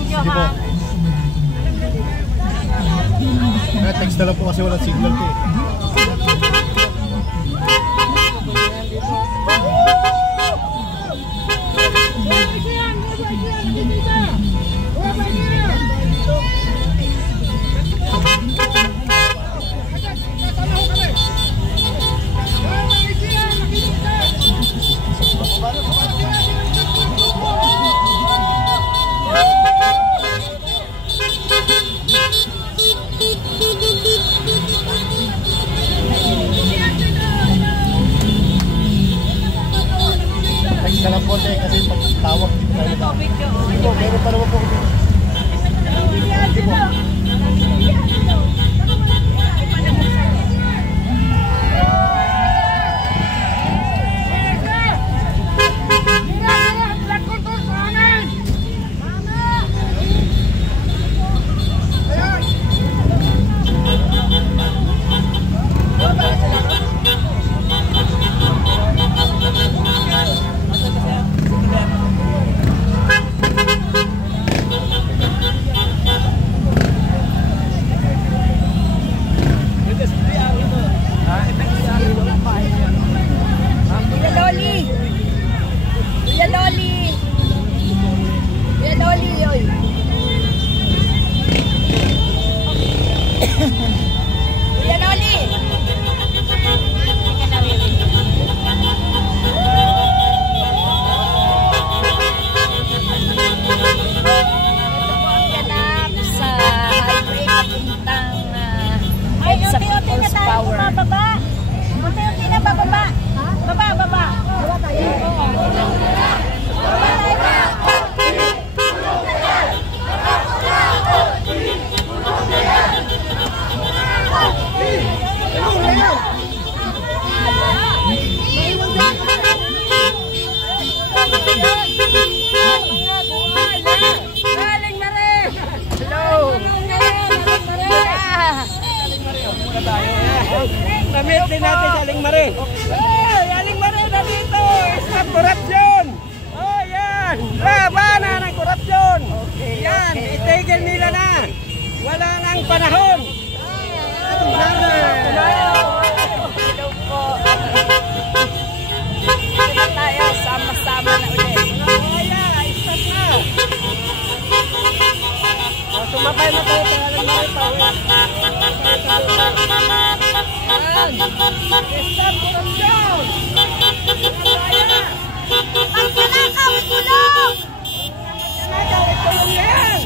Banjo ha. Text na lang po kasi walang signal po. Text na lang po kasi pag tawag dito tayo na. Ito, meron pa naman po. Hindi po. Namit din natin sa Aling Mare. Hey, Aling Mare na dito. Stop korupsyon. Oh, yan. Labanan ng korupsyon. Yan, itigil nila na. Wala nang panahon. Hello po. Ito tayo, sama-sama na ulit. Ayan, stop na. Sumabay na tayo sa Aling Mare. Stop korupsyon! Pagsalakaw, tulong! Pagsalakaw, tulong yan!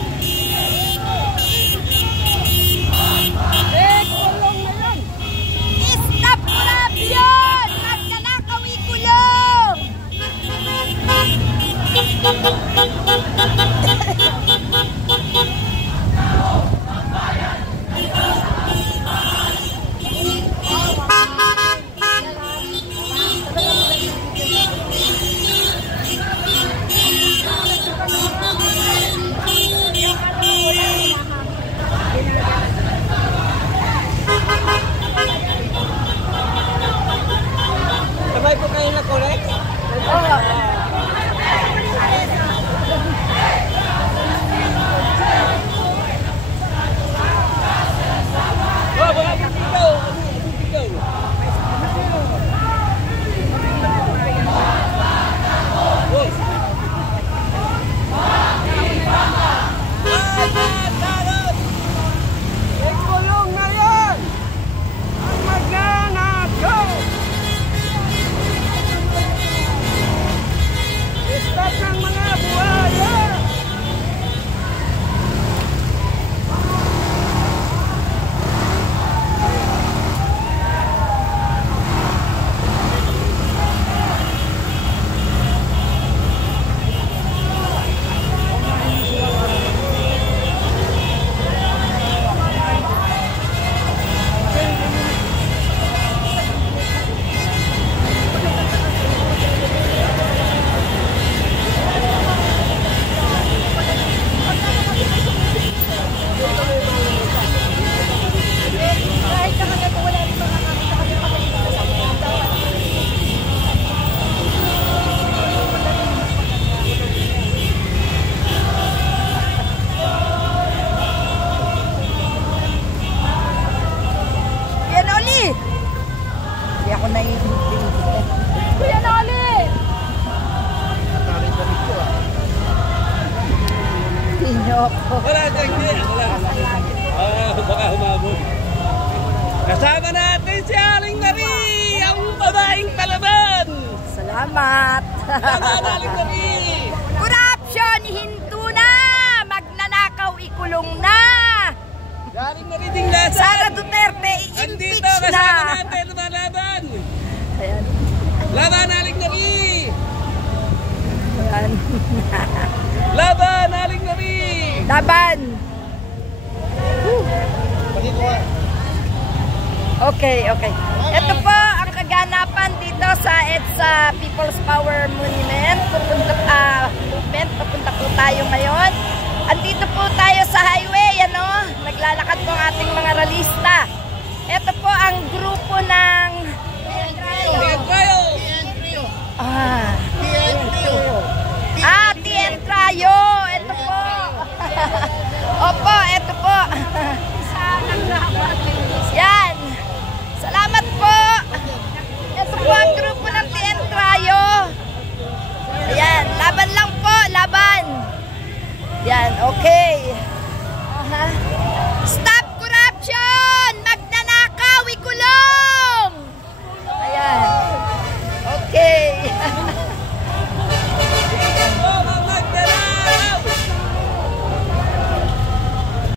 ako naiintindihan. Kuya Noli! Nakarin na dito ah. Tinyo ako. Wala dyan, wala. Baka humabog. Kasama natin si Aling Marie, ang babaeng palaban. Salamat. Tama, Aling Marie. Corruption, hinto na! Magnanakaw, ikulong na! Aling Marie Dinglasan. Sara Duterte, Andito, i-impeach na! kasama natin, lumalaban. Ayan. Laban, Aling Marie. Ayan. Laban, Aling Marie. Laban! Dito ah. Okay, okay. Ito po ang kaganapan dito sa EDSA People's Power Monument. Papunta po tayo ngayon. Andito po tayo sa highway, ano? Naglalakad po ang ating mga